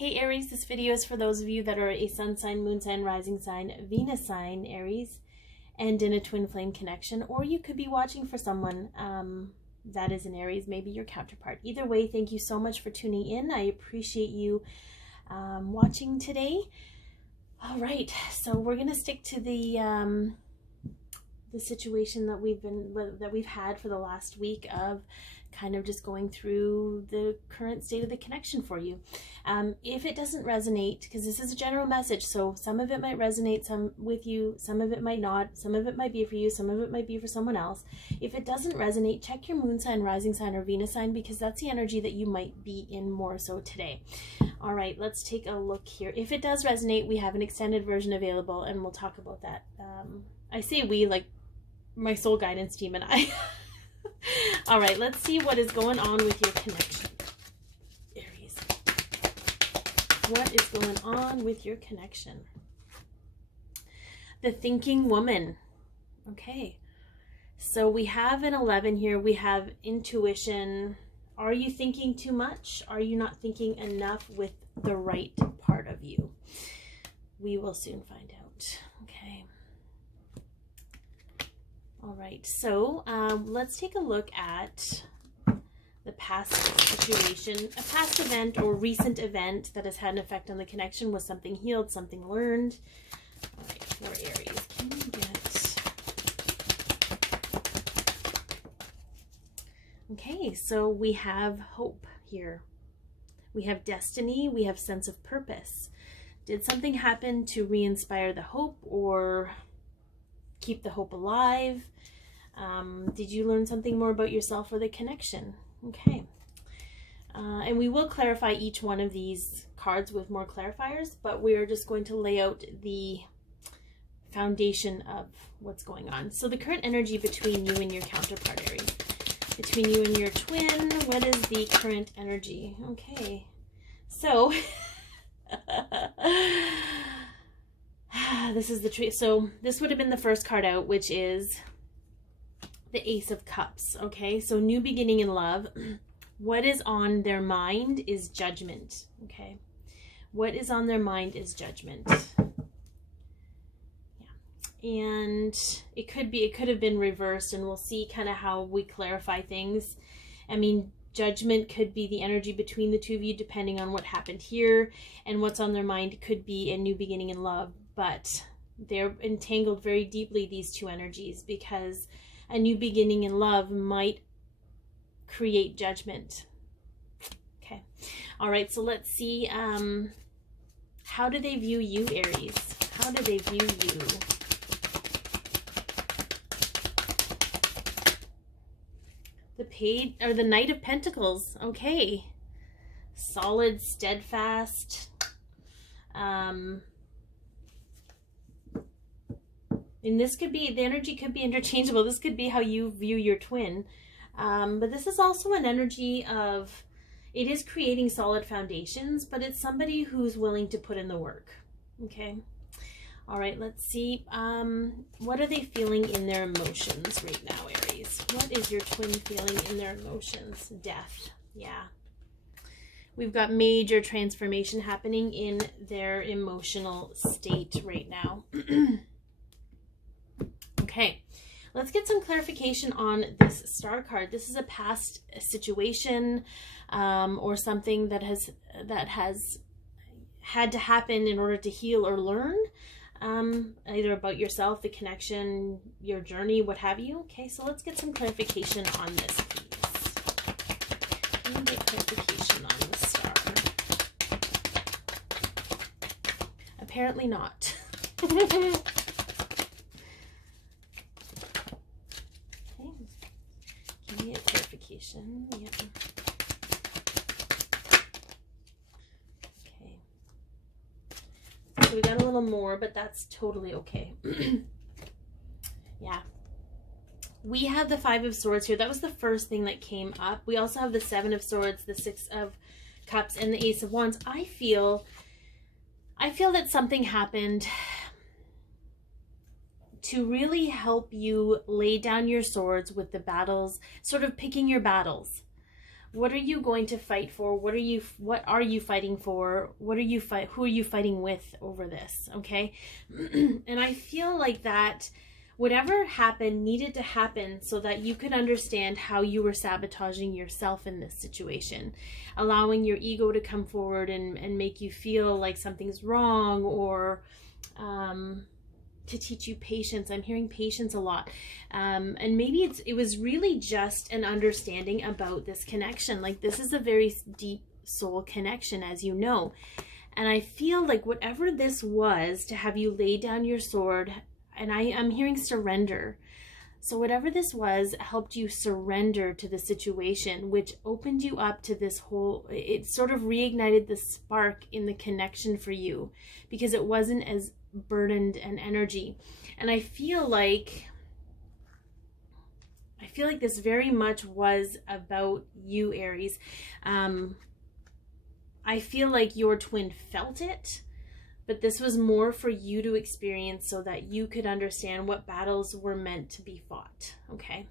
Hey Aries, this video is for those of you that are a sun sign, moon sign, rising sign, Venus sign, Aries, and in a twin flame connection, or you could be watching for someone that is an Aries, maybe your counterpart. Either way, thank you so much for tuning in. I appreciate you watching today. All right, so we're gonna stick to the situation that we've had for the last week of kind of just going through the current state of the connection for you. If it doesn't resonate, because this is a general message, so some of it might resonate with you, some of it might not, some of it might be for you, some of it might be for someone else. If it doesn't resonate, check your moon sign, rising sign, or Venus sign, because that's the energy that you might be in more so today. All right, let's take a look here. If it does resonate, we have an extended version available, and we'll talk about that. I say we, like my soul guidance team and I. All right, let's see what is going on with your connection, Aries. What is going on with your connection? The thinking woman. Okay, so we have an 11 here. We have intuition. Are you thinking too much? Are you not thinking enough with the right part of you? We will soon find out. Okay. All right, so let's take a look at the past situation. A past event or recent event that has had an effect on the connection. Was something healed, something learned? All right, for Aries, can we get... Okay, so we have hope here. We have destiny, we have sense of purpose. Did something happen to re-inspire the hope or keep the hope alive? Did you learn something more about yourself or the connection? Okay. And we will clarify each one of these cards with more clarifiers, but we're just going to lay out the foundation of what's going on. So the current energy between you and your counterpart, Aries. Between you and your twin, what is the current energy? Okay. So... this is the tree. So this would have been the first card out, which is the Ace of Cups. Okay, so new beginning in love. What is on their mind is judgment. Okay, what is on their mind is judgment. Yeah, and it could have been reversed, and we'll see kind of how we clarify things. I mean, judgment could be the energy between the two of you, depending on what happened here, and what's on their mind could be a new beginning in love. But they're entangled very deeply, these two energies, because a new beginning in love might create judgment. Okay. All right, so let's see. How do they view you, Aries? How do they view you? The Page, or the Knight of Pentacles. Okay. Solid, steadfast. And this could be, the energy could be interchangeable. This could be how you view your twin. But this is also an energy of, it is creating solid foundations, but it's somebody who's willing to put in the work. Okay. All right, let's see. What are they feeling in their emotions right now, Aries? What is your twin feeling in their emotions? Death. Yeah. We've got major transformation happening in their emotional state right now. Okay, let's get some clarification on this star card. This is a past situation or something that has had to happen in order to heal or learn, either about yourself, the connection, your journey, what have you. Okay, so let's get some clarification on this, please. Let me get clarification on the star. Apparently not. Yeah. Okay. So we got a little more, but that's totally okay. Yeah. We have the Five of Swords here. That was the first thing that came up. We also have the Seven of Swords, the Six of Cups, and the Ace of Wands. I feel that something happened to really help you lay down your swords with the battles, sort of picking your battles. What are you going to fight for? What are you fighting for? Who are you fighting with over this? Okay. And I feel like that whatever happened needed to happen so that you could understand how you were sabotaging yourself in this situation, allowing your ego to come forward and make you feel like something's wrong, or to teach you patience. I'm hearing patience a lot. And maybe it was really just an understanding about this connection. Like, this is a very deep soul connection, as you know. And I feel like whatever this was, to have you lay down your sword, and I'm hearing surrender. So whatever this was helped you surrender to the situation, which opened you up to this whole, it sort of reignited the spark in the connection for you, because it wasn't as burdened an energy. And I feel like this very much was about you, Aries. I feel like your twin felt it, but this was more for you to experience so that you could understand what battles were meant to be fought. Okay,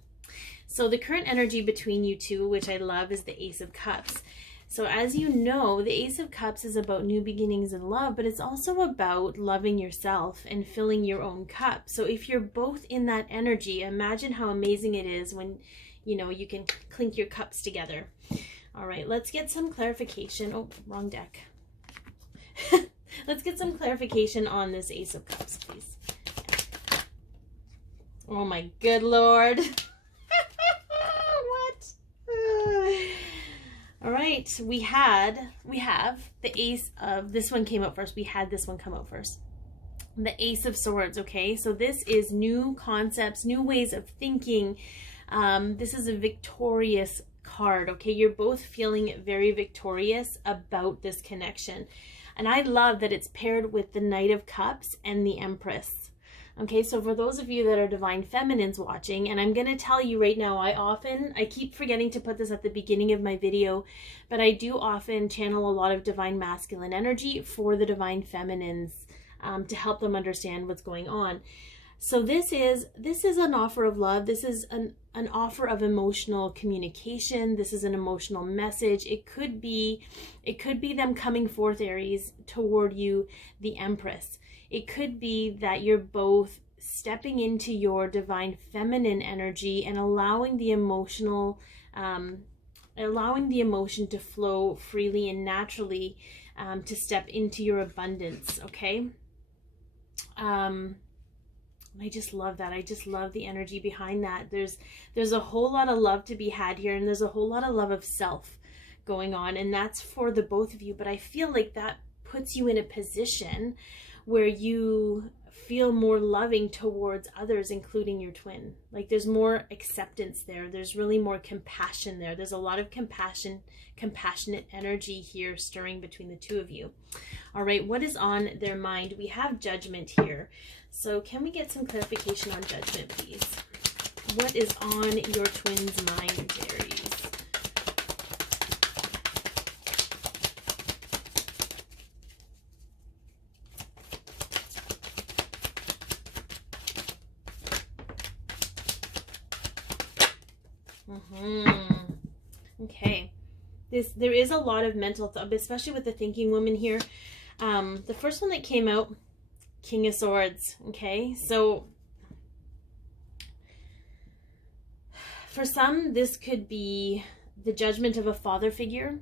so the current energy between you two, which I love, is the Ace of Cups. So as you know, the Ace of Cups is about new beginnings in love, but it's also about loving yourself and filling your own cup. So if you're both in that energy, imagine how amazing it is when, you know, you can clink your cups together. All right, let's get some clarification. Oh, wrong deck. Let's get some clarification on this Ace of Cups, please. Oh my good Lord. What? All right, we have the Ace of, this one came out first. We had this one come out first. The Ace of Swords, okay? So this is new concepts, new ways of thinking. This is a victorious card, okay? You're both feeling very victorious about this connection. And I love that it's paired with the Knight of Cups and the Empress. Okay, so for those of you that are Divine Feminines watching, and I'm going to tell you right now, I keep forgetting to put this at the beginning of my video, but I do often channel a lot of Divine Masculine energy for the Divine Feminines to help them understand what's going on. So this is an offer of love. This is an offer of emotional communication. This is an emotional message. It could be them coming forth, Aries, toward you, the Empress. It could be that you're both stepping into your Divine Feminine energy and allowing the emotion to flow freely and naturally, to step into your abundance. Okay. I just love that. I just love the energy behind that. There's a whole lot of love to be had here, and there's a whole lot of love of self going on, and that's for the both of you. But I feel like that puts you in a position where you feel more loving towards others, including your twin. Like, there's more acceptance there. There's really more compassion there. There's a lot of compassionate energy here stirring between the two of you. All right, what is on their mind? We have Judgment here. So can we get some clarification on Judgment, please? What is on your twin's mind, Aries? Okay. There is a lot of mental thought, especially with the thinking woman here. The first one that came out, King of Swords. Okay, so for some, this could be the judgment of a father figure.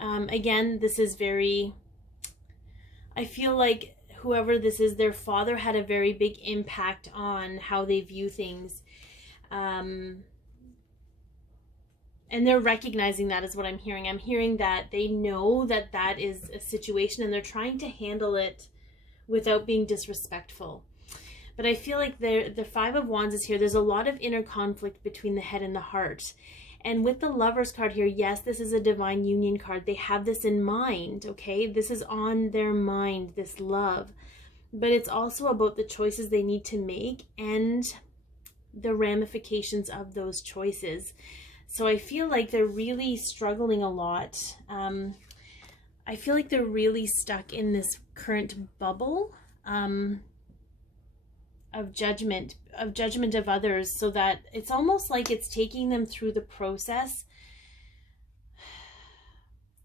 Again, this is very, I feel like whoever this is, their father had a very big impact on how they view things. And they're recognizing that, is what I'm hearing. I'm hearing that they know that that is a situation and they're trying to handle it without being disrespectful. But I feel like the Five of Wands is here. There's a lot of inner conflict between the head and the heart. And with the Lovers card here, yes, this is a divine union card. They have this in mind, okay? This is on their mind, this love. But it's also about the choices they need to make and the ramifications of those choices. So I feel like they're really struggling a lot. I feel like they're really stuck in this current bubble of judgment of others, so that it's almost like it's taking them through the process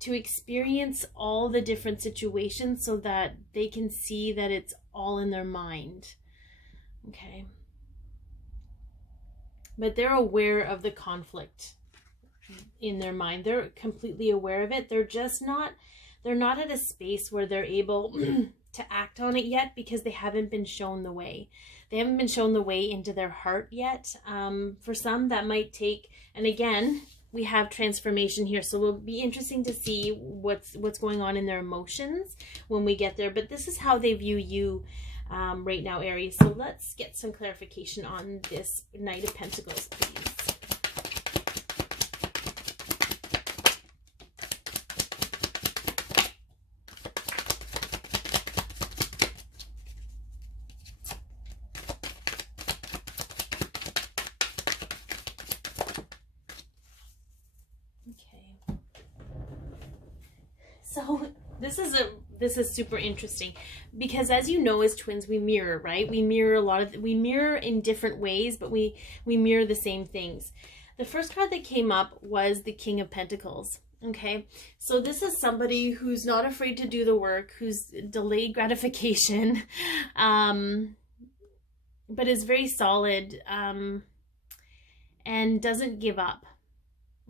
to experience all the different situations so that they can see that it's all in their mind. Okay. But they're aware of the conflict in their mind. They're completely aware of it. They're just not, they're not at a space where they're able to act on it yet because they haven't been shown the way. They haven't been shown the way into their heart yet. For some, that might take, and again, we have transformation here. So it'll be interesting to see what's going on in their emotions when we get there. But this is how they view you right now, Aries. So let's get some clarification on this Knight of Pentacles, please. So this is super interesting because, as you know, as twins, we mirror, right? We mirror we mirror in different ways, but we mirror the same things. The first card that came up was the King of Pentacles. Okay, so this is somebody who's not afraid to do the work, who's delayed gratification, but is very solid, and doesn't give up.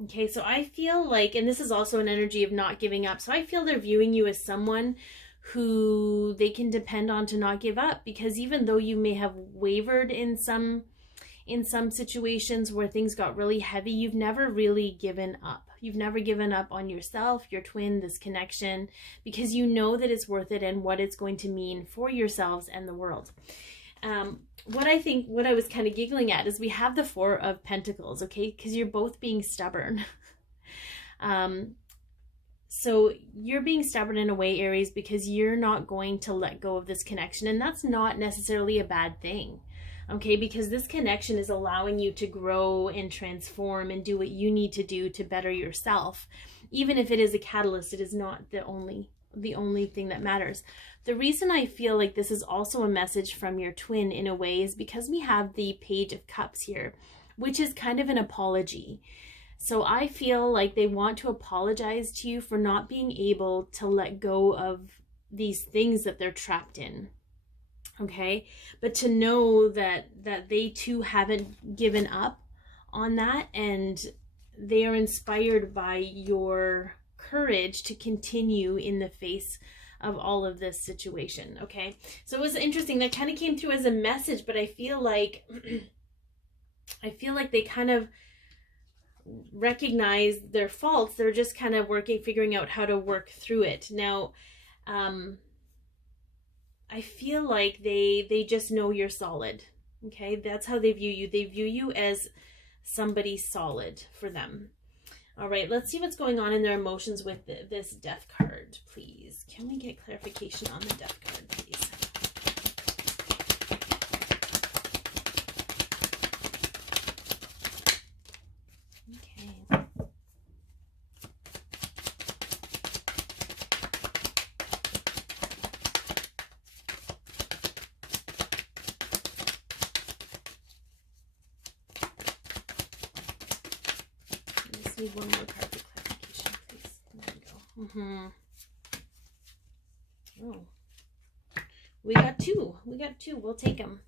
Okay, so I feel like, and this is also an energy of not giving up. So I feel they're viewing you as someone who they can depend on to not give up, because even though you may have wavered in some situations where things got really heavy, you've never really given up. You've never given up on yourself, your twin, this connection, because you know that it's worth it and what it's going to mean for yourselves and the world. What I was kind of giggling at is we have the Four of Pentacles, okay? Because you're both being stubborn. So you're being stubborn in a way, Aries, because you're not going to let go of this connection. And that's not necessarily a bad thing, okay? Because this connection is allowing you to grow and transform and do what you need to do to better yourself. Even if it is a catalyst, it is not the only thing that matters. The reason I feel like this is also a message from your twin in a way is because we have the Page of Cups here, which is kind of an apology. So I feel like they want to apologize to you for not being able to let go of these things that they're trapped in. Okay? But to know that they too haven't given up on that, and they are inspired by your courage to continue in the face of all of this situation. Okay, so it was interesting. That kind of came through as a message, but I feel like they kind of recognize their faults. They're just kind of figuring out how to work through it. Now, I feel like they just know you're solid. Okay, that's how they view you. They view you as somebody solid for them. All right, let's see what's going on in their emotions with this Death card, please. Can we get clarification on the Death card, please? Okay. Need one more card for clarification, please. There we go. Oh, we got two. We'll take them.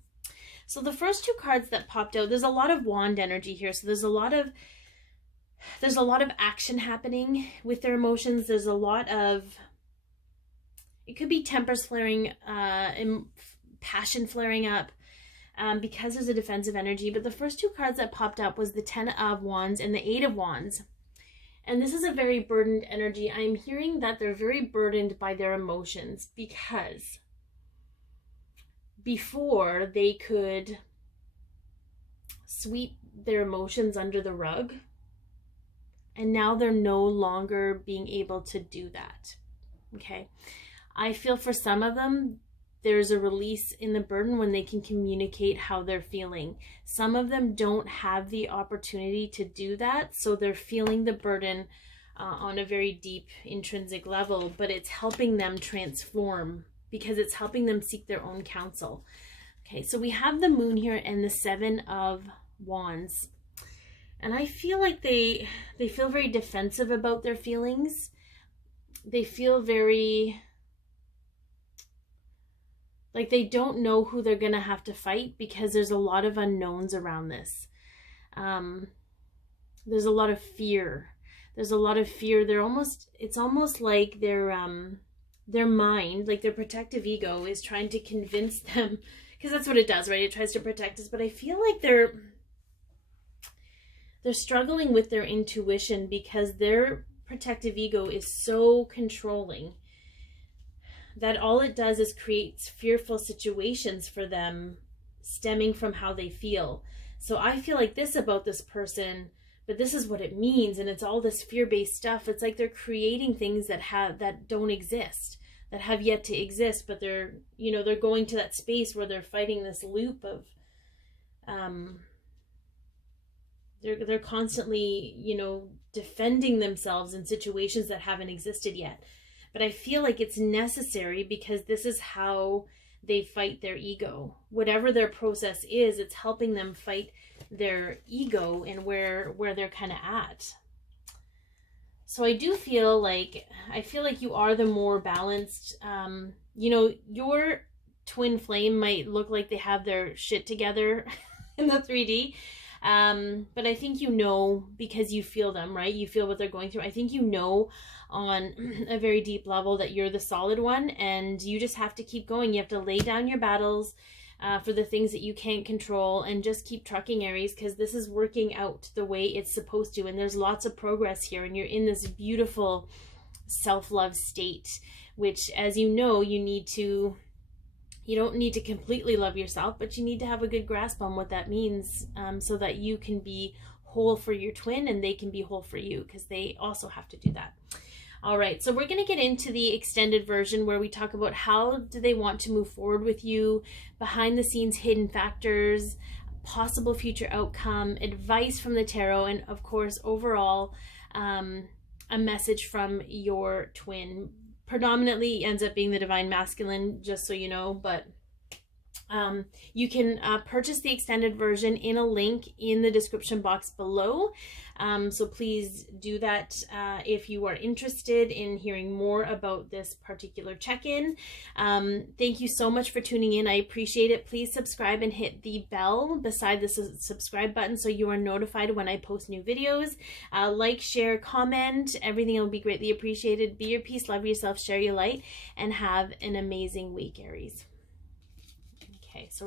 So the first two cards that popped out, there's a lot of wand energy here. So there's a lot of action happening with their emotions. There's a lot of, it could be tempers flaring, passion flaring up. Because there's a defensive energy. But the first two cards that popped up was the Ten of Wands and the Eight of Wands. And this is a very burdened energy. I'm hearing that they're very burdened by their emotions, because before they could sweep their emotions under the rug, and now they're no longer being able to do that. Okay. I feel for some of them, there's a release in the burden when they can communicate how they're feeling. Some of them don't have the opportunity to do that, so they're feeling the burden on a very deep intrinsic level, but it's helping them transform because it's helping them seek their own counsel. Okay, so we have the Moon here and the Seven of Wands. And I feel like they feel very defensive about their feelings, they feel very like they don't know who they're gonna have to fight, because there's a lot of unknowns around this. There's a lot of fear. There's a lot of fear. It's almost like their mind, like their protective ego, is trying to convince them, because that's what it does, right? It tries to protect us. But I feel like they're struggling with their intuition, because their protective ego is so controlling that all it does is creates fearful situations for them, stemming from how they feel. So I feel like this about this person, but this is what it means, and it's all this fear-based stuff. It's like they're creating things that don't exist, that have yet to exist, but they're going to that space where they're fighting this loop of they're constantly, defending themselves in situations that haven't existed yet. But I feel like it's necessary, because this is how they fight their ego. Whatever their process is, it's helping them fight their ego and where they're kind of at. So I do feel like, you are the more balanced. Your twin flame might look like they have their shit together in the 3D. But I think because you feel them, right? You feel what they're going through. I think on a very deep level that you're the solid one, and you just have to keep going. You have to lay down your battles for the things that you can't control, and just keep trucking, Aries, because this is working out the way it's supposed to, and there's lots of progress here, and you're in this beautiful self-love state, which, as you don't need to completely love yourself, but you need to have a good grasp on what that means, so that you can be whole for your twin and they can be whole for you, because they also have to do that. All right, so we're going to get into the extended version, where we talk about how do they want to move forward with you, behind the scenes hidden factors, possible future outcome, advice from the tarot, and of course, overall, a message from your twin. Predominantly ends up being the divine masculine, just so you know, but you can purchase the extended version in a link in the description box below. So please do that if you are interested in hearing more about this particular check-in. Thank you so much for tuning in. I appreciate it. Please subscribe and hit the bell beside the subscribe button so you are notified when I post new videos. Like, share, comment. Everything will be greatly appreciated. Be your peace, love yourself, share your light, and have an amazing week, Aries. Okay, so